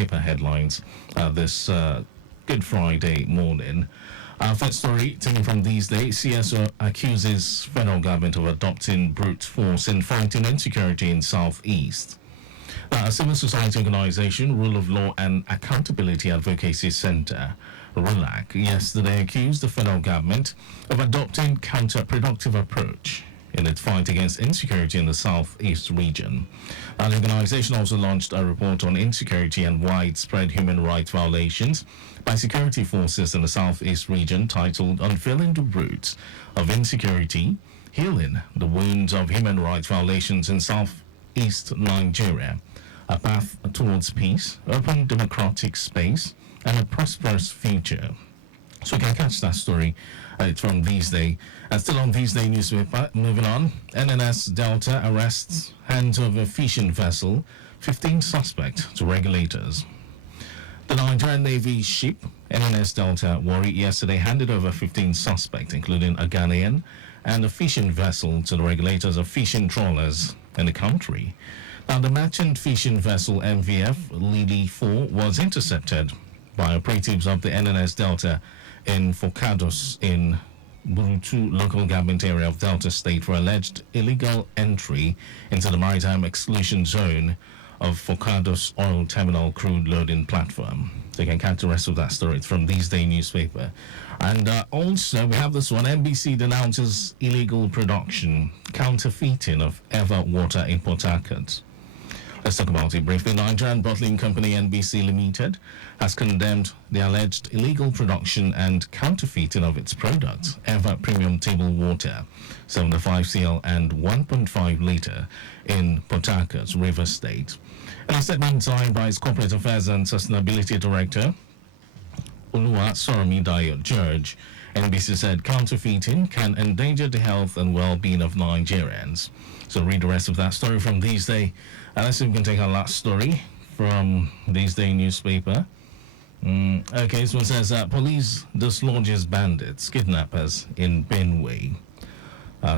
paper headlines this Good Friday morning. Our first story taken from these days, CSO accuses federal government of adopting brute force in fighting insecurity in Southeast. A civil society organization, Rule of Law and Accountability Advocacy Center, RULAC, yesterday accused the federal government of adopting counterproductive approach in its fight against insecurity in the Southeast region. The organization also launched a report on insecurity and widespread human rights violations by security forces in the Southeast region titled Unveiling the Roots of Insecurity, Healing the Wounds of Human Rights Violations in Southeast Nigeria, a path towards peace, open democratic space, and a prosperous future. So you can catch that story. It's from These Day. Still on These Day newspaper. Moving on. NNS Delta arrests hands over fishing vessel. 15 suspect to regulators. The Nigerian Navy ship NNS Delta Warri yesterday handed over 15 suspects, including a Ghanaian, and a fishing vessel to the regulators of fishing trawlers in the country. Now, the merchant fishing vessel MVF Lily 4 was intercepted by operatives of the NNS Delta in Forcados in Burutu local government area of Delta State for alleged illegal entry into the maritime exclusion zone of Forcados oil terminal crude loading platform. So you can catch the rest of that story. It's from These Day newspaper. And also we have this one. NBC denounces illegal production, counterfeiting of Ever Water in Port Harcourt. Let's talk about it briefly. Nigerian bottling company NBC Limited has condemned the alleged illegal production and counterfeiting of its products, Ever Premium Table Water, 75cl and 1.5 litre in Port Harcourt, River State. In a statement signed by its Corporate Affairs and Sustainability Director, Oluwa Soromi Dayo George, NBC said counterfeiting can endanger the health and well-being of Nigerians. So read the rest of that story from These Day. And let's see if we can take our last story from These Day newspaper. Okay, this one says police dislodges bandits, kidnappers in Benue.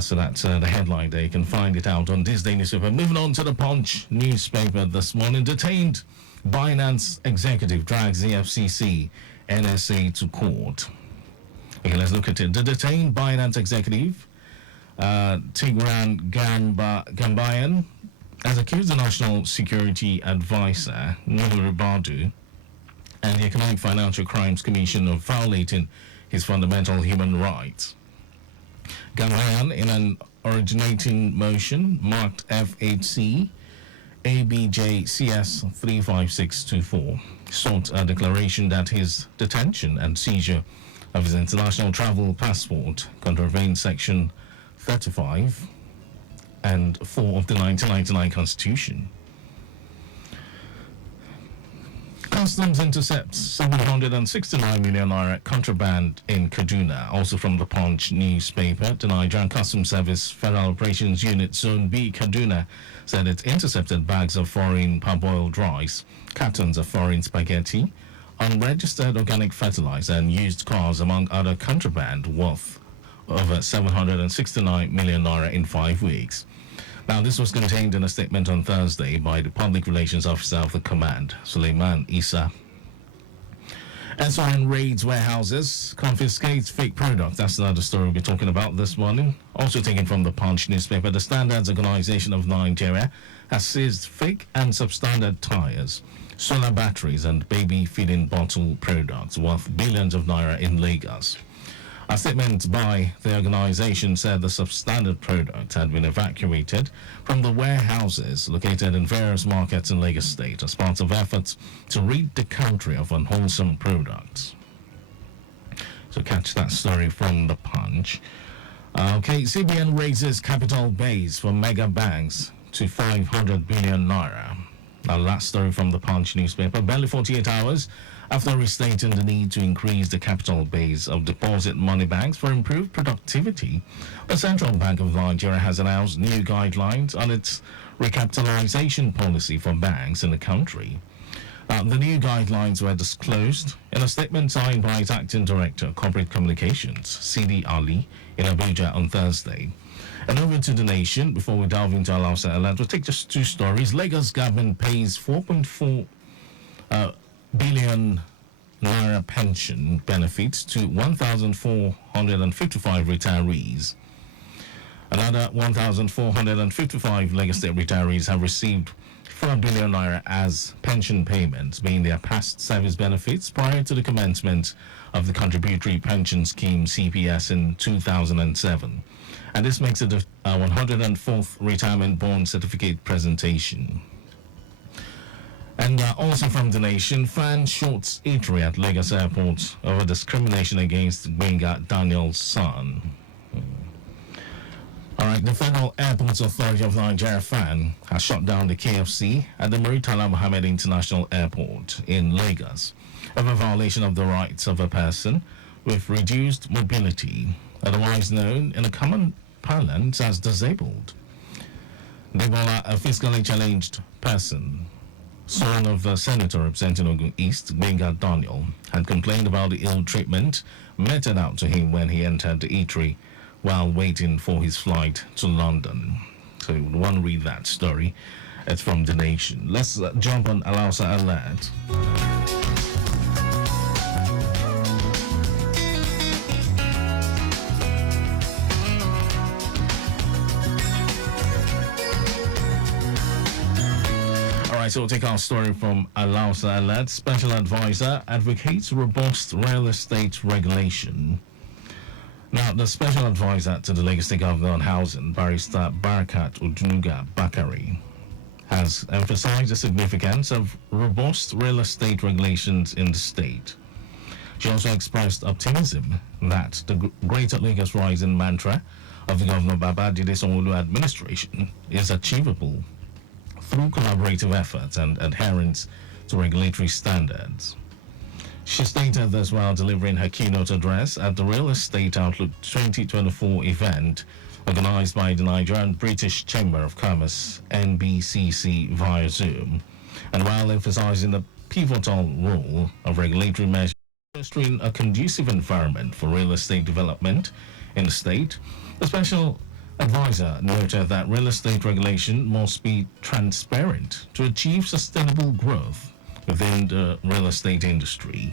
So that's the headline there. You can find it out on These Day newspaper. Moving on to the Punch newspaper this morning. Detained Binance executive drags the FCC, NSA to court. Okay, let's look at it. The detained Binance executive, Tigran Gambayan, has accused the National Security Advisor, Nuhu Ribadu, and the Economic Financial Crimes Commission of violating his fundamental human rights. Gambayan, in an originating motion marked FHC ABJCS 35624, sought a declaration that his detention and seizure of his international travel passport contravened Section 35 and 4 of the 1999 Constitution. Customs intercepts 769 million naira contraband in Kaduna. Also from the Punch newspaper, the Nigerian Customs Service Federal Operations Unit Zone B Kaduna said it intercepted bags of foreign parboiled rice, cartons of foreign spaghetti, unregistered organic fertilizer, and used cars, among other contraband worth over 769 million naira in 5 weeks. Now, this was contained in a statement on Thursday by the Public Relations Officer of the Command, Suleiman Issa. SRN raids warehouses, confiscates fake products. That's another story we'll be talking about this morning. Also taken from the Punch newspaper, the Standards Organization of Nigeria has seized fake and substandard tires, solar batteries, and baby feeding bottle products worth billions of naira in Lagos. A statement by the organization said the substandard product had been evacuated from the warehouses located in various markets in Lagos State as part of efforts to rid the country of unwholesome products. So catch that story from the Punch. Okay, CBN raises capital base for mega banks to 500 billion naira. Now, last story from the Punch newspaper. Barely 48 hours after restating the need to increase the capital base of deposit money banks for improved productivity, the Central Bank of Nigeria has announced new guidelines on its recapitalization policy for banks in the country. The new guidelines were disclosed in a statement signed by its acting director of corporate communications, Sidi Ali, in Abuja on Thursday. And over to the nation, before we delve into our last alert, we'll take just two stories. Lagos government pays 4.4 billion naira pension benefits to 1,455 retirees. Another 1,455 Lagos State retirees have received 4 billion naira as pension payments, being their past service benefits prior to the commencement of the Contributory Pension Scheme CPS in 2007. And this makes it a 104th retirement bond certificate presentation. And also from the nation, fan shorts eatery at Lagos Airport over discrimination against Benga Daniel's son. All right, the Federal Airports Authority of Nigeria FAN has shut down the KFC at the Muritala Mohammed International Airport in Lagos over violation of the rights of a person with reduced mobility, otherwise known in a common parlance as disabled. Debola, a physically challenged person, son of a senator representing Ogun East, Benga Daniel, had complained about the ill treatment meted out to him when he entered the eatery while waiting for his flight to London. So you would want to read that story. It's from The Nation. Let's jump on Alausa Alert. All right, so we'll take our story from Alausa Alert. Special advisor advocates robust real estate regulation. Now, the special advisor to the Lagos State Governor on Housing, Barrister Barakat Odunuga Bakari, has emphasized the significance of robust real estate regulations in the state. She also expressed optimism that the Greater Lagos Rising mantra of the Governor Babajide Sanwo-Olu administration is achievable through collaborative efforts and adherence to regulatory standards. She stated this while delivering her keynote address at the Real Estate Outlook 2024 event organized by the Nigerian British Chamber of Commerce, NBCC, via Zoom, and while emphasizing the pivotal role of regulatory measures fostering a conducive environment for real estate development in the state. The special advisor noted that real estate regulation must be transparent to achieve sustainable growth within the real estate industry.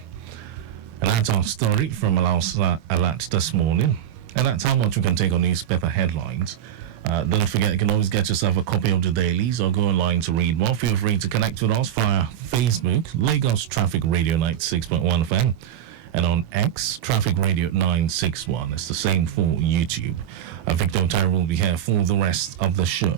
And that's our story from Alausa Alert this morning. And that's how much we can take on newspaper headlines. Don't forget, you can always get yourself a copy of the dailies or go online to read more. Feel free to connect with us via Facebook, Lagos Traffic Radio 96.1 FM, and on X, Traffic Radio 961. It's the same for YouTube. Victor Otero will be here for the rest of the show.